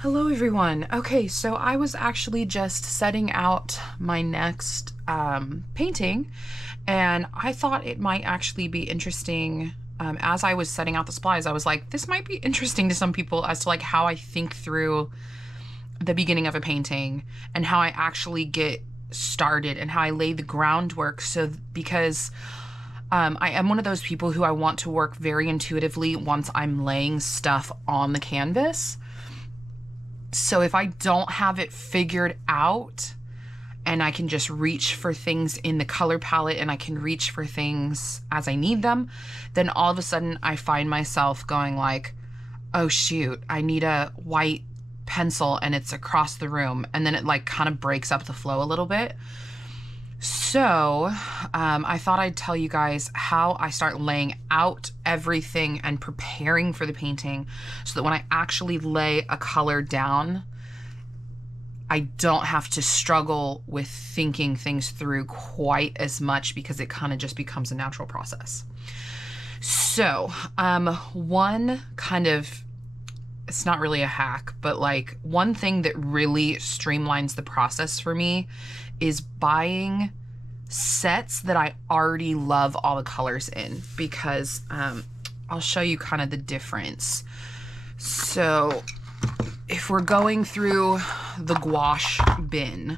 Hello everyone. Okay, so I was actually just setting out my next painting, and I thought it might actually be interesting. As I was setting out the supplies, I was like, this might be interesting to some people as to like how I think through the beginning of a painting and how I actually get started and how I lay the groundwork. So because I am one of those people who I want to work very intuitively once I'm laying stuff on the canvas. So if I don't have it figured out and I can just reach for things in the color palette and I can reach for things as I need them, then all of a sudden I find myself going like, oh shoot, I need a white pencil and it's across the room. And then it like kind of breaks up the flow a little bit. So I thought I'd tell you guys how I start laying out everything and preparing for the painting so that when I actually lay a color down, I don't have to struggle with thinking things through quite as much because it kind of just becomes a natural process. So one kind of, it's not really a hack, but like one thing that really streamlines the process for me is buying sets that I already love all the colors in, because I'll show you kind of the difference. So if we're going through the gouache bin,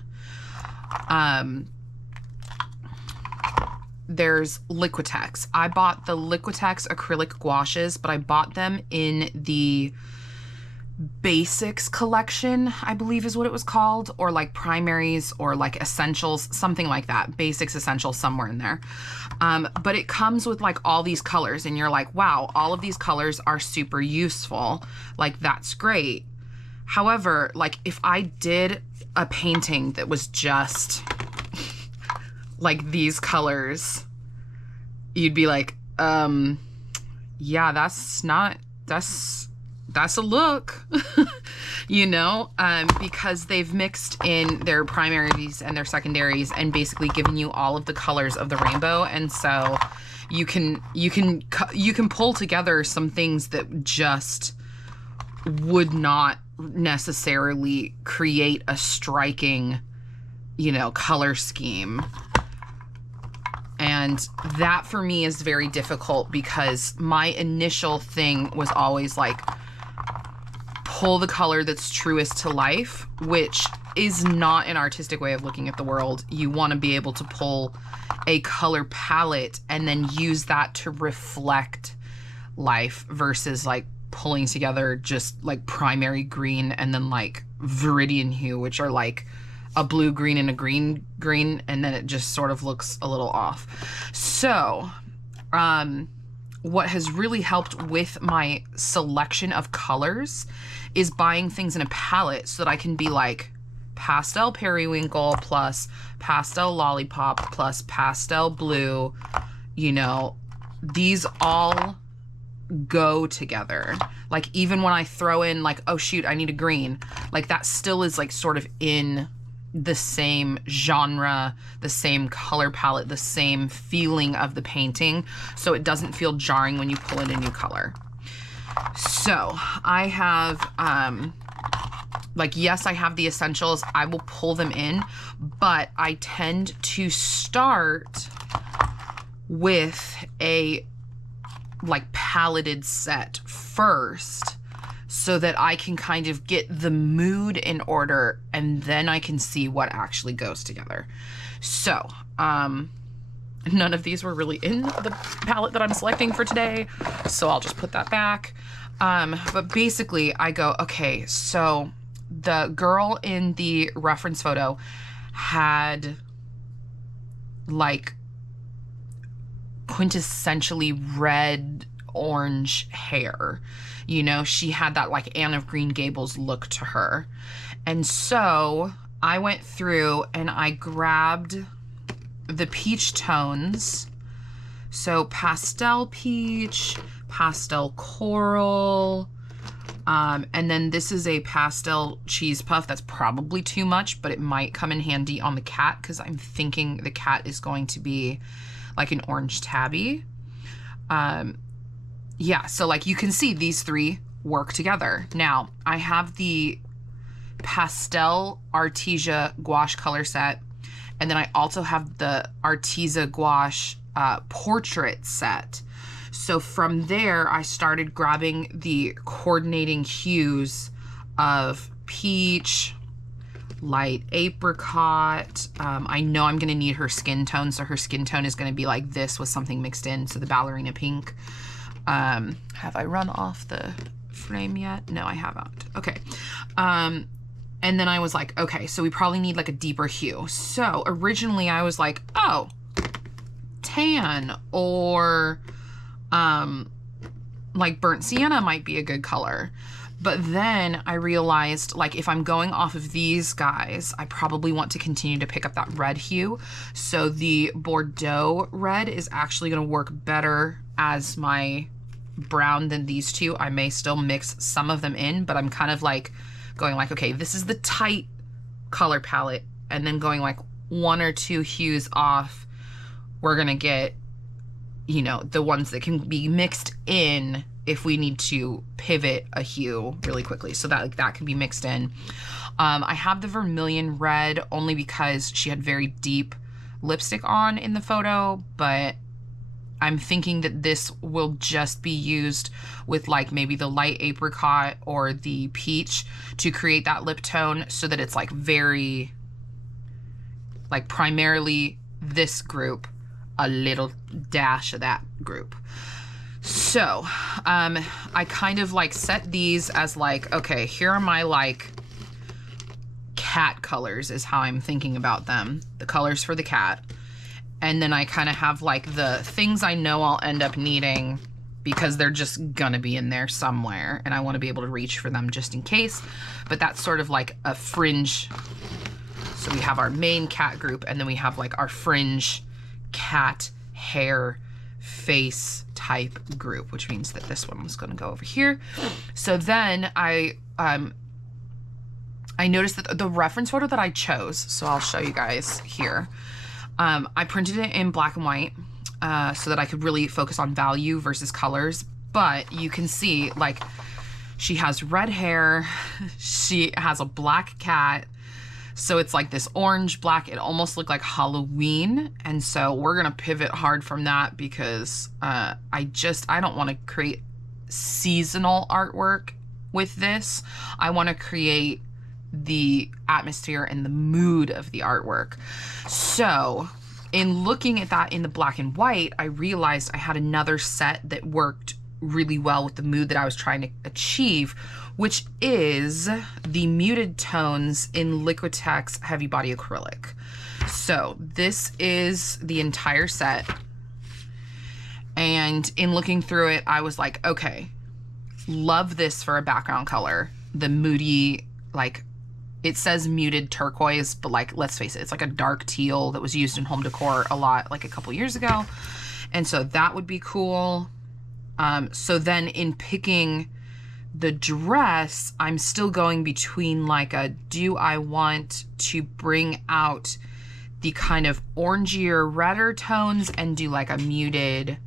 there's Liquitex. I bought the Liquitex acrylic gouaches, but I bought them in the basics collection, I believe is what it was called, or like primaries or like essentials, something like that. Basics, essentials, somewhere in there. But it comes with like all these colors and you're like, wow, all of these colors are super useful. Like that's great. However, like if I did a painting that was just like these colors, you'd be like, yeah, that's a look, you know, because they've mixed in their primaries and their secondaries and basically given you all of the colors of the rainbow. And so you can pull together some things that just would not necessarily create a striking, you know, color scheme. And that for me is very difficult because my initial thing was always like, pull the color that's truest to life, which is not an artistic way of looking at the world. You want to be able to pull a color palette and then use that to reflect life versus like pulling together just like primary green and then like viridian hue, which are like a blue green and a green green, and then it just sort of looks a little off. So what has really helped with my selection of colors is buying things in a palette so that I can be like pastel periwinkle plus pastel lollipop plus pastel blue, you know, these all go together. Like even when I throw in like, oh shoot, I need a green, like that still is like sort of in the same genre, the same color palette, the same feeling of the painting, so it doesn't feel jarring when you pull in a new color. So I have like, yes, I have the essentials, I will pull them in, but I tend to start with a like paletted set first so that I can kind of get the mood in order and then I can see what actually goes together. So none of these were really in the palette that I'm selecting for today, so I'll just put that back. But basically I go, okay, so the girl in the reference photo had like quintessentially red orange hair, you know, she had that like Anne of Green Gables look to her. And so I went through and I grabbed the peach tones, so pastel peach, pastel coral, and then this is a pastel cheese puff. That's probably too much, but it might come in handy on the cat because I'm thinking the cat is going to be like an orange tabby. Yeah, so like you can see these three work together. Now I have the pastel Artesia gouache color set. And then I also have the Artesia gouache portrait set. So from there, I started grabbing the coordinating hues of peach, light apricot. I know I'm going to need her skin tone, so her skin tone is going to be like this with something mixed in, so the ballerina pink. Have I run off the frame yet? No, I haven't. Okay. And then I was like, okay, so we probably need like a deeper hue. So originally I was like, oh, tan or like burnt sienna might be a good color. But then I realized, like, if I'm going off of these guys, I probably want to continue to pick up that red hue. So the Bordeaux red is actually going to work better as my brown than these two. I may still mix some of them in, but I'm kind of like going like, okay, this is the tight color palette, and then going like 1 or 2 hues off, we're going to get, you know, the ones that can be mixed in if we need to pivot a hue really quickly. So that, like, that can be mixed in. I have the vermilion red only because she had very deep lipstick on in the photo, but I'm thinking that this will just be used with like maybe the light apricot or the peach to create that lip tone, so that it's like very, like, primarily this group, a little dash of that group. So I kind of like set these as like, okay, here are my like cat colors is how I'm thinking about them, the colors for the cat. And then I kind of have like the things I know I'll end up needing because they're just gonna be in there somewhere and I want to be able to reach for them just in case. But that's sort of like a fringe. So we have our main cat group, and then we have like our fringe cat hair face type group, which means that this one is going to go over here. So then I noticed that the reference photo that I chose, so I'll show you guys here. I printed it in black and white so that I could really focus on value versus colors. But you can see, like, she has red hair, she has a black cat, so it's like this orange black. It almost looked like Halloween, and so we're gonna pivot hard from that because I don't want to create seasonal artwork with this. I want to create the atmosphere and the mood of the artwork. So in looking at that in the black and white, I realized I had another set that worked really well with the mood that I was trying to achieve, which is the muted tones in Liquitex Heavy Body Acrylic. So this is the entire set. And in looking through it, I was like, okay, love this for a background color. The moody, like, it says muted turquoise, but like, let's face it, it's like a dark teal that was used in home decor a lot, like a couple years ago. And so that would be cool. So then in picking the dress, I'm still going between like a, do I want to bring out the kind of orangier, redder tones and do like a muted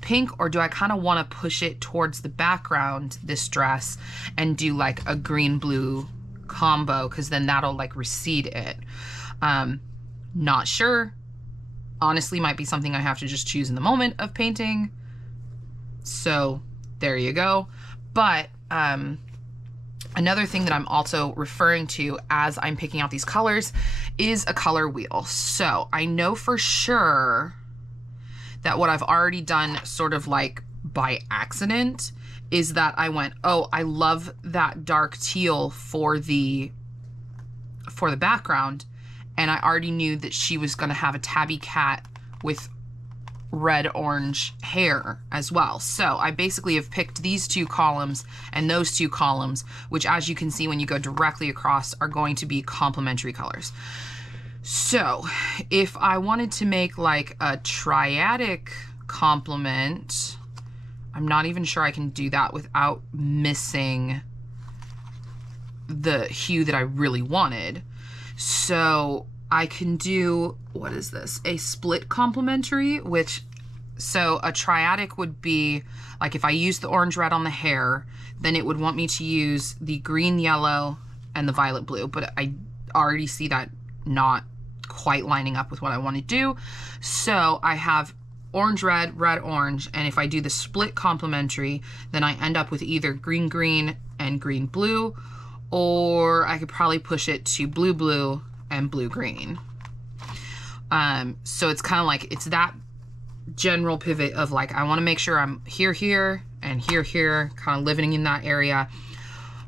pink, or do I kind of want to push it towards the background, this dress, and do like a green blue combo, because then that'll like recede it. Not sure. Honestly, might be something I have to just choose in the moment of painting. So there you go. But another thing that I'm also referring to as I'm picking out these colors is a color wheel. So I know for sure that what I've already done sort of like by accident is that I went, oh, I love that dark teal for the background. And I already knew that she was going to have a tabby cat with red orange hair as well. So I basically have picked these two columns and those two columns, which, as you can see when you go directly across, are going to be complementary colors. So if I wanted to make like a triadic complement, I'm not even sure I can do that without missing the hue that I really wanted. So I can do, what is this? A split complementary, which, so a triadic would be like if I use the orange red on the hair, then it would want me to use the green yellow and the violet blue, but I already see that not quite lining up with what I want to do. So I have orange, red, red, orange, and if I do the split complementary, then I end up with either green, green, and green, blue, or I could probably push it to blue, blue, and blue, green. So it's kind of like, it's that general pivot of like, I want to make sure I'm here, here, and here, here, kind of living in that area.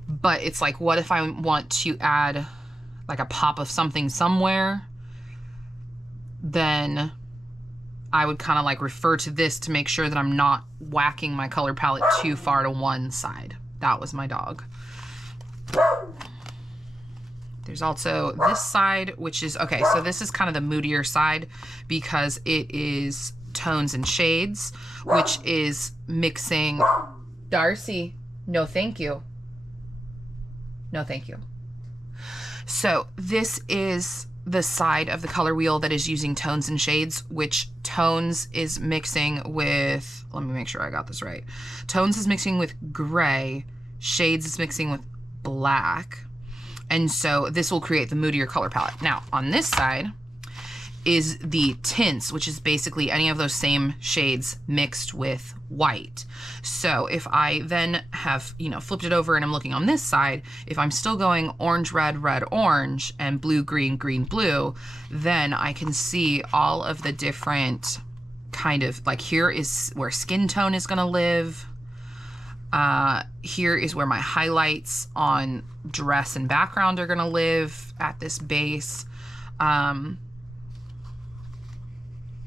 But it's like, what if I want to add like a pop of something somewhere? Then I would kind of like refer to this to make sure that I'm not whacking my color palette too far to one side. That was my dog. There's also this side, which is, okay, so this is kind of the moodier side because it is tones and shades, which is mixing. Darcy, no thank you. No thank you. So this is the side of the color wheel that is using tones and shades, which tones is mixing with, let me make sure I got this right. Tones is mixing with gray, shades is mixing with black. And so this will create the moodier color palette. Now on this side is the tints, which is basically any of those same shades mixed with white. So if I then have, you know, flipped it over and I'm looking on this side, if I'm still going orange, red, red, orange, and blue, green, green, blue, then I can see all of the different kind of, like, here is where skin tone is gonna live. Here is where my highlights on dress and background are gonna live at this base.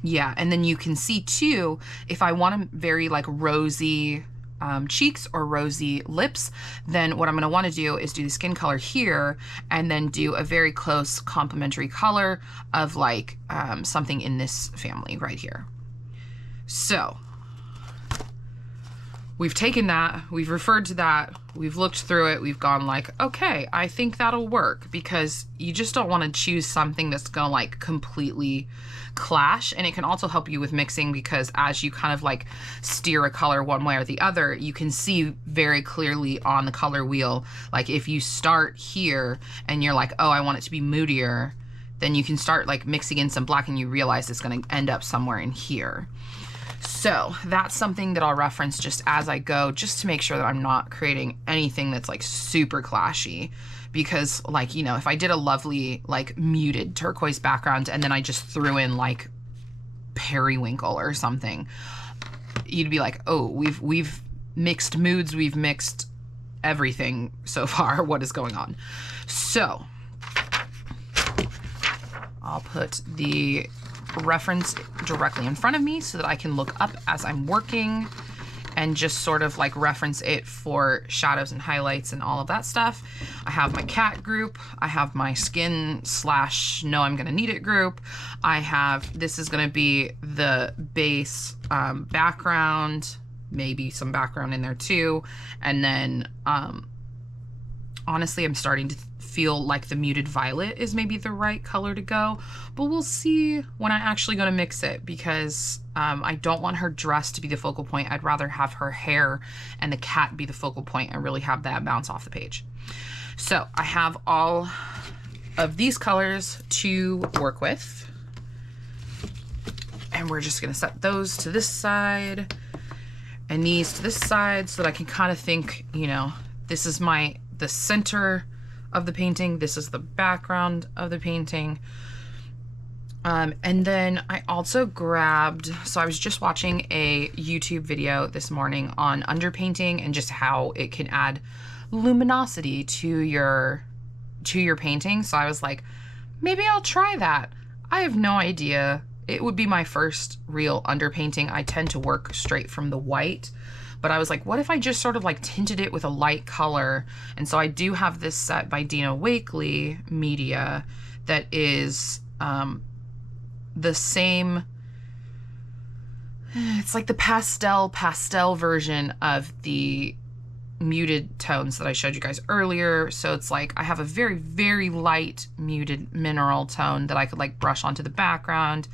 Yeah, and then you can see too, if I want a very like rosy cheeks or rosy lips, then what I'm gonna wanna do is do the skin color here and then do a very close complementary color of like something in this family right here. So we've taken that, we've referred to that, we've looked through it, we've gone like, okay, I think that'll work, because you just don't want to choose something that's gonna like completely clash. And it can also help you with mixing, because as you kind of like steer a color one way or the other, you can see very clearly on the color wheel, like if you start here and you're like, oh, I want it to be moodier, then you can start like mixing in some black and you realize it's going to end up somewhere in here. So that's something that I'll reference just as I go, just to make sure that I'm not creating anything that's like super clashy. Because like, you know, if I did a lovely like muted turquoise background and then I just threw in like periwinkle or something, you'd be like, oh, we've mixed moods, we've mixed everything so far. What is going on? So I'll put the reference directly in front of me so that I can look up as I'm working and just sort of like reference it for shadows and highlights and all of that stuff. I have my cat group. I have my skin / no, I'm gonna need it group. I have, this is gonna be the base background, maybe some background in there too. And then honestly, I'm starting to feel like the muted violet is maybe the right color to go, but we'll see when I actually go to mix it, because I don't want her dress to be the focal point. I'd rather have her hair and the cat be the focal point and really have that bounce off the page. So I have all of these colors to work with, and we're just gonna set those to this side and these to this side so that I can kind of think, you know, this is the center of the painting, this is the background of the painting. And then I also grabbed, so I was just watching a YouTube video this morning on underpainting and just how it can add luminosity to your painting. So I was like, maybe I'll try that. I have no idea. It would be my first real underpainting. I tend to work straight from the white, but I was like, what if I just sort of like tinted it with a light color? And so I do have this set by Dina Wakley Media that is the same, it's like the pastel version of the muted tones that I showed you guys earlier. So it's like I have a very, very light muted mineral tone that I could like brush onto the background.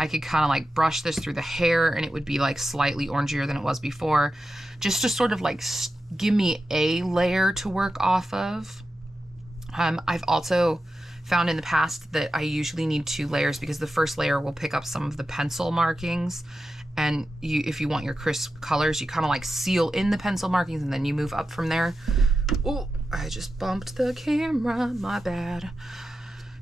I could kind of like brush this through the hair and it would be like slightly orangier than it was before, just to sort of like give me a layer to work off of. I've also found in the past that I usually need 2 layers because the first layer will pick up some of the pencil markings, and if you want your crisp colors, you kind of like seal in the pencil markings and then you move up from there. Oh, I just bumped the camera, my bad.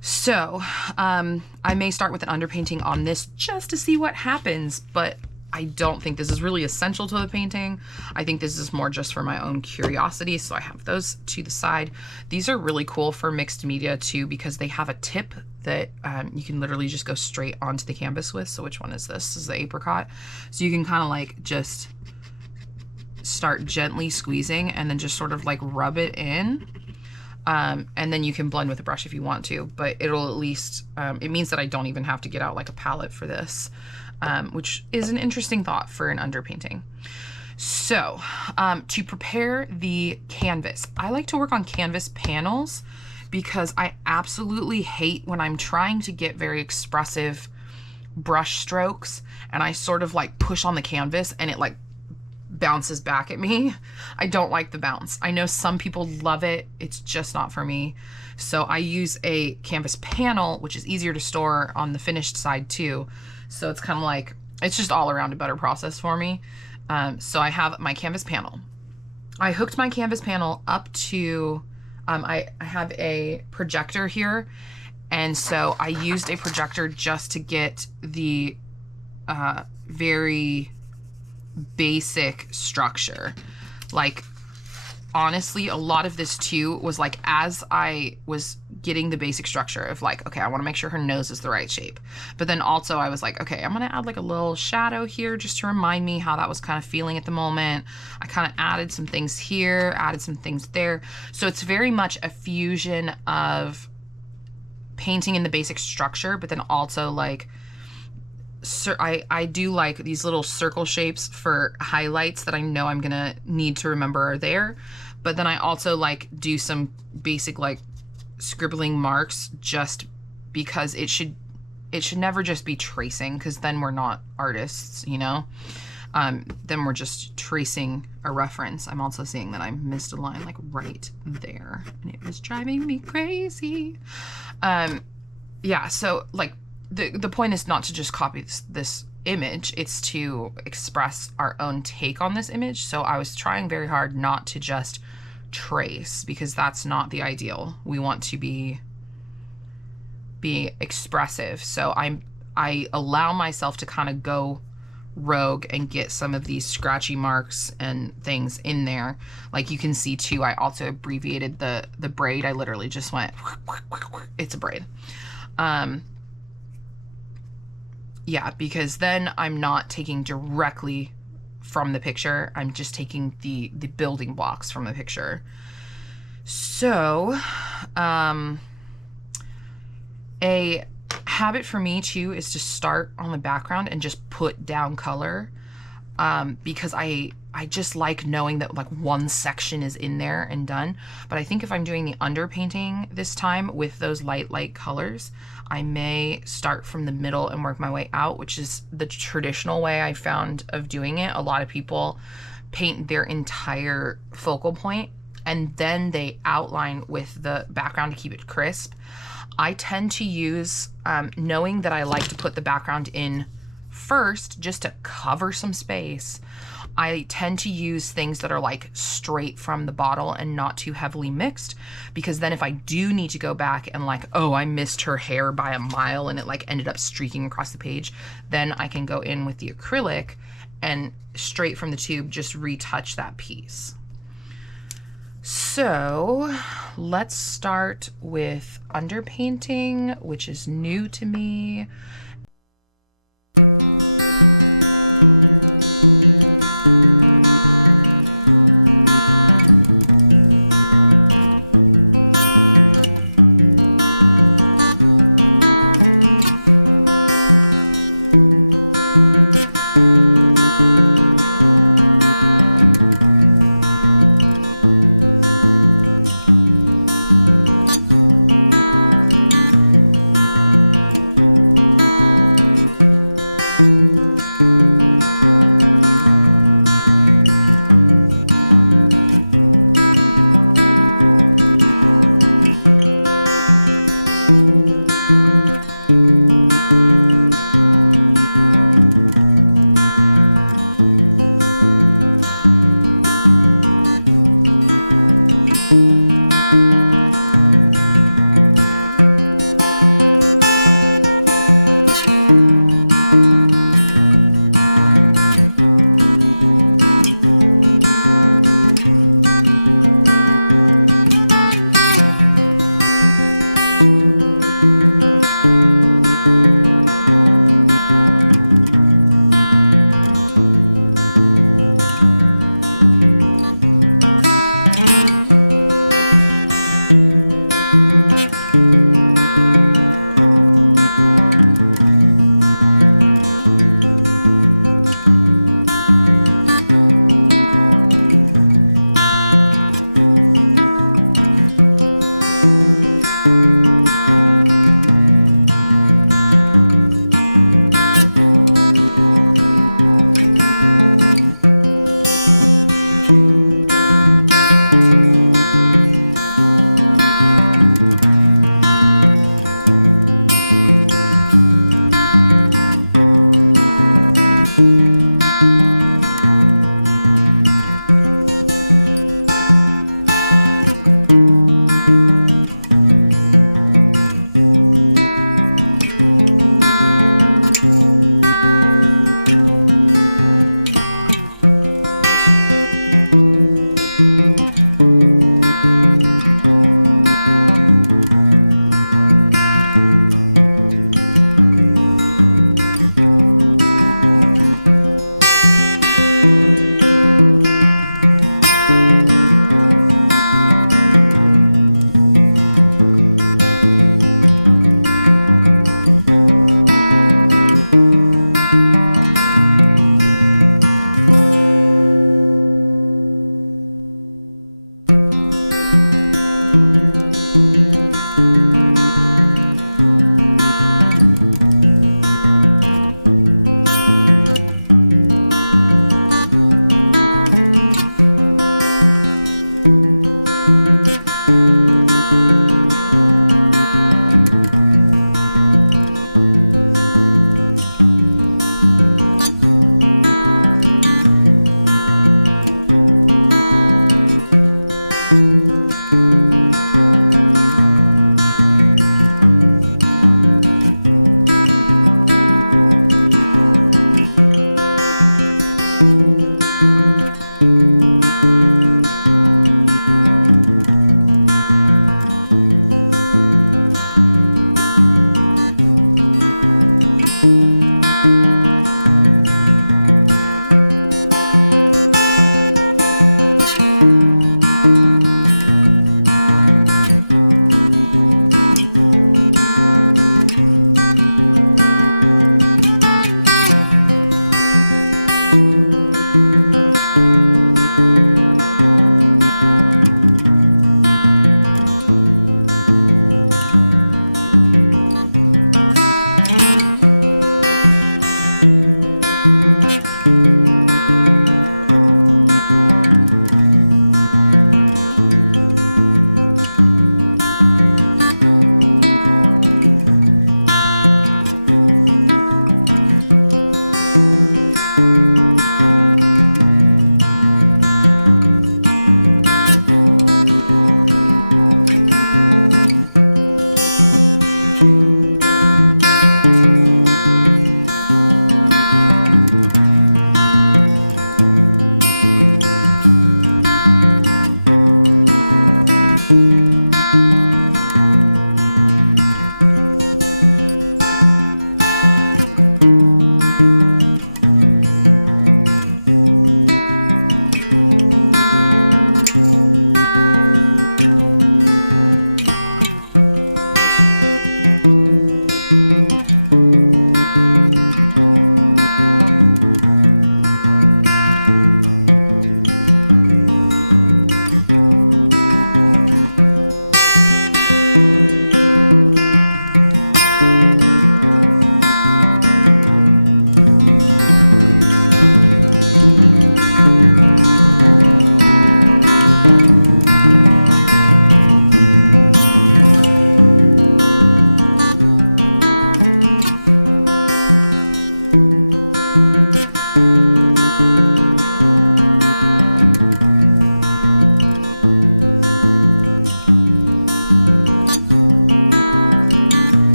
So I may start with an underpainting on this just to see what happens, but I don't think this is really essential to the painting. I think this is more just for my own curiosity. So I have those to the side. These are really cool for mixed media too, because they have a tip that you can literally just go straight onto the canvas with. So which one is this? This is the apricot. So you can kind of like just start gently squeezing and then just sort of like rub it in. And then you can blend with a brush if you want to, but it'll at least, it means that I don't even have to get out like a palette for this. Which is an interesting thought for an underpainting. So to prepare the canvas, I like to work on canvas panels because I absolutely hate when I'm trying to get very expressive brush strokes and I sort of like push on the canvas and it like bounces back at me. I don't like the bounce. I know some people love it. It's just not for me. So I use a canvas panel, which is easier to store on the finished side too. So it's kind of like, it's just all around a better process for me. So I have my canvas panel. I hooked my canvas panel up to, I have a projector here. And so I used a projector just to get the very basic structure. Like, honestly, a lot of this too was like, as I was getting the basic structure of like, okay, I want to make sure her nose is the right shape. But then also I was like, okay, I'm going to add like a little shadow here just to remind me how that was kind of feeling at the moment. I kind of added some things here, added some things there. So it's very much a fusion of painting in the basic structure, but then also like, I do like these little circle shapes for highlights that I know I'm gonna need to remember are there. But then I also like do some basic like scribbling marks just because it should never just be tracing, because then we're not artists, you know? Then we're just tracing a reference. I'm also seeing that I missed a line like right there and it was driving me crazy. Yeah, so like the point is not to just copy this image, it's to express our own take on this image. So I was trying very hard not to just trace, because that's not the ideal. We want to be expressive. So I allow myself to kind of go rogue and get some of these scratchy marks and things in there. Like you can see too, I also abbreviated the braid. I literally just went, it's a braid. Yeah, because then I'm not taking directly from the picture. I'm just taking the building blocks from the picture. So, a habit for me too is to start on the background and just put down color, because I just like knowing that like one section is in there and done. But I think if I'm doing the underpainting this time with those light colors, I may start from the middle and work my way out, which is the traditional way I found of doing it. A lot of people paint their entire focal point and then they outline with the background to keep it crisp. I tend to use, knowing that I like to put the background in first just to cover some space, I tend to use things that are like straight from the bottle and not too heavily mixed, because then if I do need to go back and like, oh, I missed her hair by a mile and it like ended up streaking across the page, then I can go in with the acrylic and straight from the tube just retouch that piece. So let's start with underpainting, which is new to me.